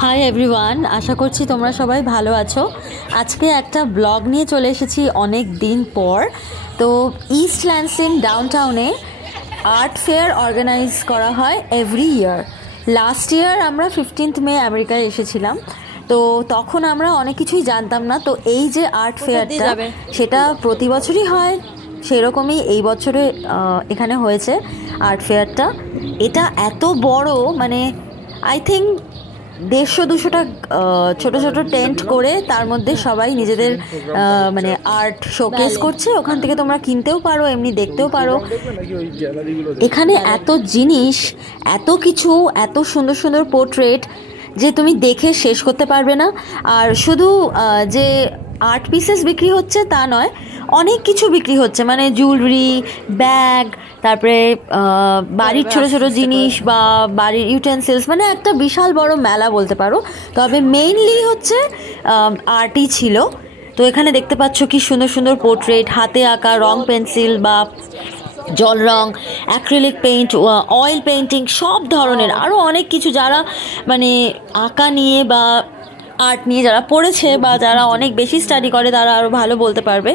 Hi everyone, আশা করছি তোমরা সবাই ভালো আছো। আজকে একটা ব্লগ নিয়ে চলে এসেছি অনেক দিন পর। তো ইস্ট ল্যান্সিং ডাউনটাউনে আর্ট ফেয়ার অর্গানাইজ করা হয় এভরি ইয়ার। লাস্ট ইয়ার আমরা 15 মে আমেরিকায় এসেছিলাম, তো তখন আমরা অনেক কিছুই জানতাম না। তো এই যে আর্ট ফেয়ারটা, সেটা প্রতি বছরই হয়, সেরকমই এই বছরে এখানে হয়েছে আর্ট ফেয়ারটা। এটা এত বড়, মানে আই থিঙ্ক 150-200টা ছোট ছোট টেন্ট করে তার মধ্যে সবাই নিজেদের মানে আর্ট শোকেস করছে। ওখান থেকে তোমরা কিনতেও পারো, এমনি দেখতেও পারো। এখানে এত জিনিস, এত কিছু, এত সুন্দর সুন্দর পোর্ট্রেট যে তুমি দেখে শেষ করতে পারবে না। আর শুধু যে আর্ট পিসেস বিক্রি হচ্ছে তা নয়, অনেক কিছু বিক্রি হচ্ছে, মানে জুয়েলারি, ব্যাগ, তারপরে বাড়ির ছোট ছোট জিনিস বা বাড়ির ইউটেন্সিলস, মানে একটা বিশাল বড় মেলা বলতে পারো। তবে মেইনলি হচ্ছে আর্টই ছিল। তো এখানে দেখতে পাচ্ছ কি সুন্দর সুন্দর পোর্ট্রেট, হাতে আঁকা, রং পেন্সিল বা জল রং, অ্যাক্রিলিক পেইন্ট, অয়েল পেইন্টিং, সব ধরনের আরও অনেক কিছু। যারা মানে আঁকা নিয়ে বা আর্ট নিয়ে যারা পড়েছে বা যারা অনেক বেশি স্টাডি করে তারা আরও ভালো বলতে পারবে।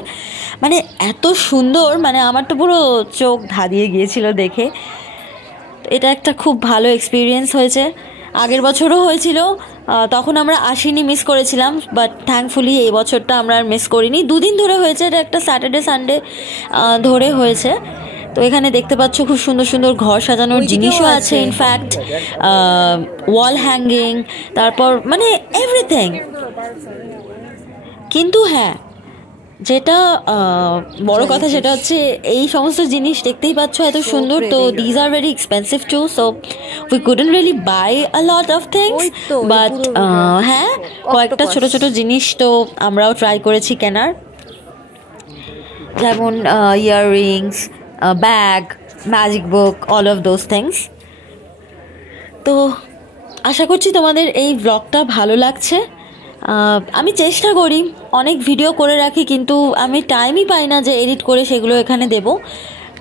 মানে এত সুন্দর, মানে আমার তো পুরো চোখ ধাঁধিয়ে গিয়েছিল দেখে। এটা একটা খুব ভালো এক্সপিরিয়েন্স হয়েছে। আগের বছরও হয়েছিল, তখন আমরা আসিনি, মিস করেছিলাম। বাট থ্যাঙ্কফুলি এই বছরটা আমরা আর মিস করিনি। 2 দিন ধরে হয়েছে, এটা একটা স্যাটারডে সানডে ধরে হয়েছে। তো এখানে দেখতে পাচ্ছ খুব সুন্দর সুন্দর ঘর সাজানোর জিনিসও আছে, ইনফ্যাক্ট ওয়াল হ্যাঙ্গিং, তারপর মানে এভরিথিং। কিন্তু হ্যাঁ, যেটা বড় কথা সেটা হচ্ছে এই সমস্ত জিনিস দেখতেই পাচ্ছ এত সুন্দর, তো this are very expensive too, so we couldn't really buy a lot of things. But হ্যাঁ, কয়েকটা ছোট ছোট জিনিস তো আমরাও ট্রাই করেছি কেনার, যেমন earrings, bag, magic book, all of those things. তো আশা করছি তোমাদের এই ব্লগটা ভালো লাগছে। আমি চেষ্টা করি, অনেক ভিডিও করে রাখি, কিন্তু আমি টাইমই পাই না যে এডিট করে সেগুলো এখানে দেব।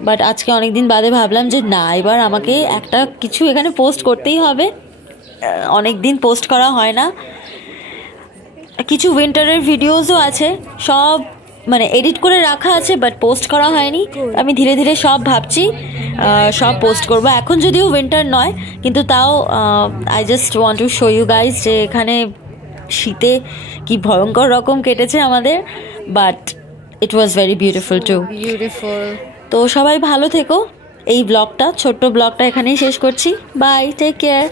বাট আজকে অনেক দিন বাদে ভাবলাম যে না, এবার আমাকে একটা কিছু এখানে পোস্ট করতেই হবে। অনেক দিন পোস্ট করা হয় না। কিছু উইন্টারের ভিডিওসও আছে, সব মানে এডিট করে রাখা আছে, বাট পোস্ট করা হয়নি। আমি ধীরে ধীরে সব ভাবছি সব পোস্ট করব। এখন যদিও উইন্টার নয়, কিন্তু তাও I just want to show you guys যে এখানে শীতে কি ভয়ঙ্কর রকম কেটেছে আমাদের। But it was very beautiful too. তো সবাই ভালো থেকো। এই ব্লগটা, ছোট্ট ব্লগটা এখানেই শেষ করছি। Bye, take care.